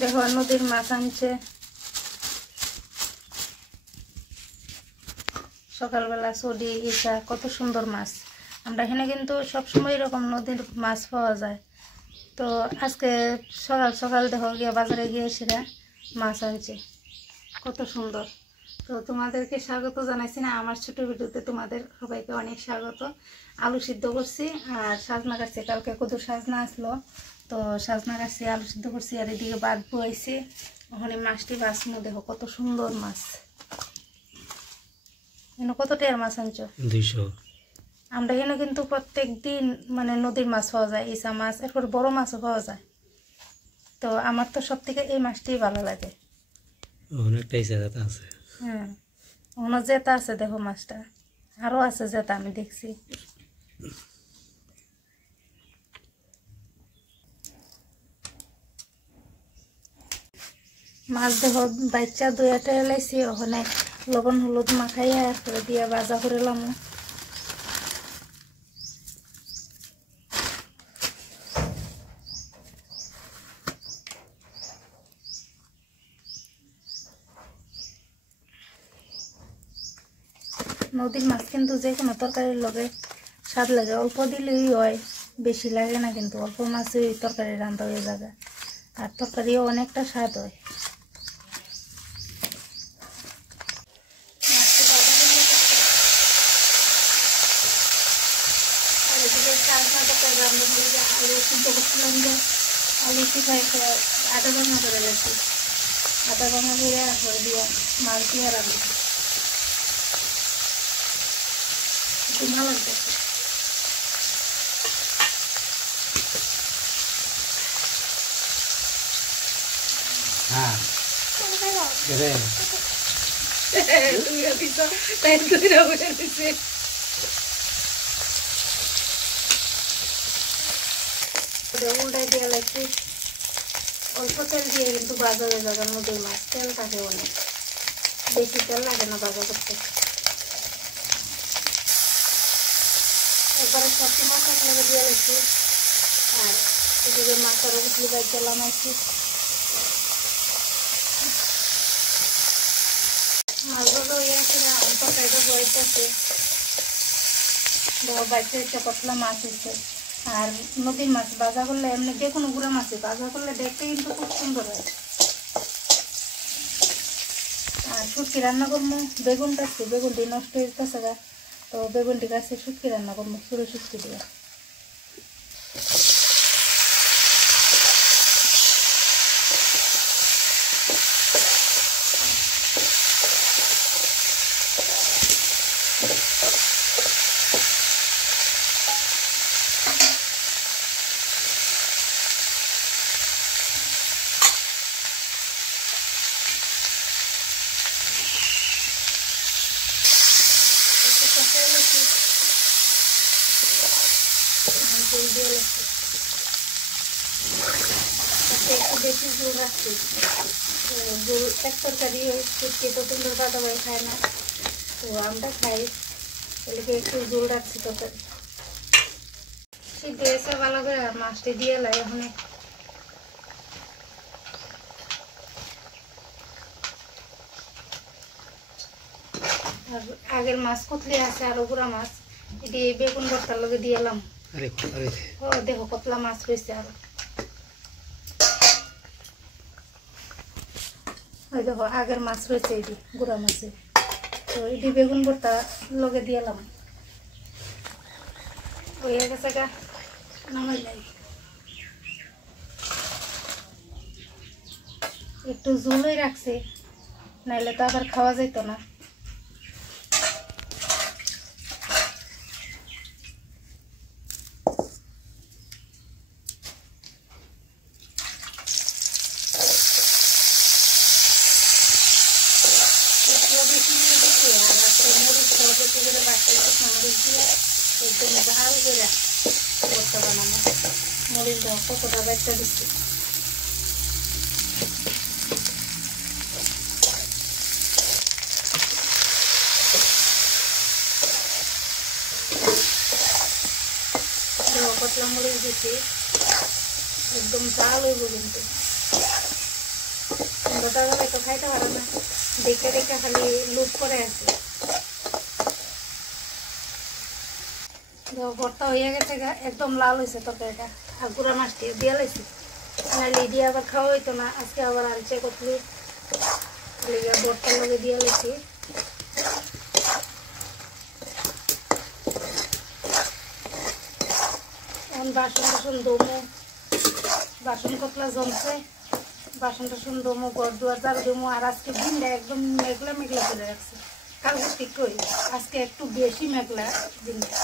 দেখো নদীর মাছ আনছে সকালবেলা, সডি ইসা, কত সুন্দর মাছ। আমরা এখানে কিন্তু সবসময় এরকম নদীর মাছ পাওয়া যায়। তো আজকে সকাল সকাল দেখো গিয়ে বাজারে গিয়ে সেটা মাছ আনছে, কত সুন্দর। তো তোমাদেরকে স্বাগত জানাইছি না আমার ছোট ভিডিওতে, তোমাদের সবাইকে অনেক স্বাগত। আলু সিদ্ধ করছি আর সাজনা কাটছি, কালকে কত সাজনা আসলো, তো সাজনা কাটছি, আলু সিদ্ধ করছি আর এদিকে বাদ বইছি। ওখানে মাছটি বাসমু, দেখো কত সুন্দর মাছ। কত টাকার মাছ আনছো? 200। আমরা এখানে কিন্তু প্রত্যেক দিন মানে নদীর মাছ পাওয়া যায়, ইসা মাছ, এরপর বড় মাছও পাওয়া যায়। তো আমার তো সব থেকে এই মাছটাই ভালো লাগে। অনেকটাই জায়গা আছে। হ্যাঁ, অন্য জেতা আছে, দেখো মাছটা আরো আছে জেতা, আমি দেখছি। মাছ দেখো বাচ্চা দুইটা এলাইছি, ওখানে লবণ হলুদ মাখাইয়া করে দিয়ে ভাজা করে লাম। নদীর মাছ কিন্তু যে কোনো তরকারির লগে স্বাদ লাগে, অল্প দিলেই হয়, বেশি লাগে না, কিন্তু অল্প মাছই তরকারি রান্না হয়ে যাবে, আর তরকারিও অনেকটা স্বাদ হয়। আলু সিদ্ধ করছিলাম যে আলু সিদ্ধ আটা ভাঙা করে গেছি, আটা ভাঙা করে করে দিয়ে মাছ দিয়ে রাখবো, ভালো লাগবে। হ্যাঁ উল্টাই দিয়ে লাগছে, অল্প তেল দিয়ে কিন্তু ভাজা হয়ে যাবে। নদীর মাছ তেল থাকে অনেক, বেশি তেল লাগে না ভাজা করতে। একবারে সবজি মাছ একলাগে দিয়ে লাগছে, আর এদিকে মাছের উঠলি বাইতে লামাইছি। মাছগুলো ইয়ে আছে না, তরকারিটা বইতেছে, বাইতে একটা পতলা মাছ হচ্ছে। আর নদীর মাছ ভাজা করলে, এমনি যে কোনো গুঁড়া মাছই ভাজা করলে দেখতে কিন্তু খুব সুন্দর হয়। আর শুটকি রান্না করবো, বেগুন কাটছি, বেগুনটি নষ্ট হয়ে যেতেছে গা, তো বেগুনটি কাটছি, শুটকি রান্না করবো, সুরে শুটকি দিয়ে। একটু বেশি ঝোল রাখছি, ঝোল এক তরকারি শুটকি তো সুন্দর দাদা ভাই খায় না, তো আমরা খাই, এদিকে একটু ঝোল রাখছি তরকারি। সিদ্ধ হয়েছে ভালো করে, আর মাছটি দিয়ে লাই এখন। আর আগের মাছ কুতলি আছে, আরো গুড়া মাছ, এটি বেগুন ভর্তার লগে দিয়ে এলাম। ও দেখো কতলা মাছ রয়েছে আরো, ওই দেখো আগের মাছ রয়েছে, এটি গুড়া মাছে, তো এটি বেগুন ভর্তা লগে দিয়ে এলাম। হয়ে গেছে গা, নামাই লাই। একটু ঝোলই রাখছে, নাইলে তো আবার খাওয়া যেত না। একদম ঝাল করে ভর্তা বানানো, মরিচ দেওয়া কতটা ব্যাগটা দিচ্ছি। পাতলা মরিচ দিচ্ছি, একদম জাল হইব কিন্তু। ভাজা গেলে তো খাইতে পারে না, দেখে দেখে খালি লুপ করে আছে। ভর্তা হয়ে গেছে, একদম লাল হয়েছে তরকারিটা। আর গুঁড়া মাছটি দিয়ে লাইছি, নাহলে দিয়ে আবার খাওয়া হইতো না। আজকে আবার আনছে কতলি ভর্তার লগে দিয়ে লাইছি। এখন বাসন টাসন দমু, বাসন কতলা জমছে, বাসন টাসন দমু, ঘর দুয়ার ঝাড়ু দমু। আর আজকে দিনটা একদম মেঘলা মেঘলা করে রাখছে, কালকে ঠিক করি, আজকে একটু বেশি মেঘলা দিনটা।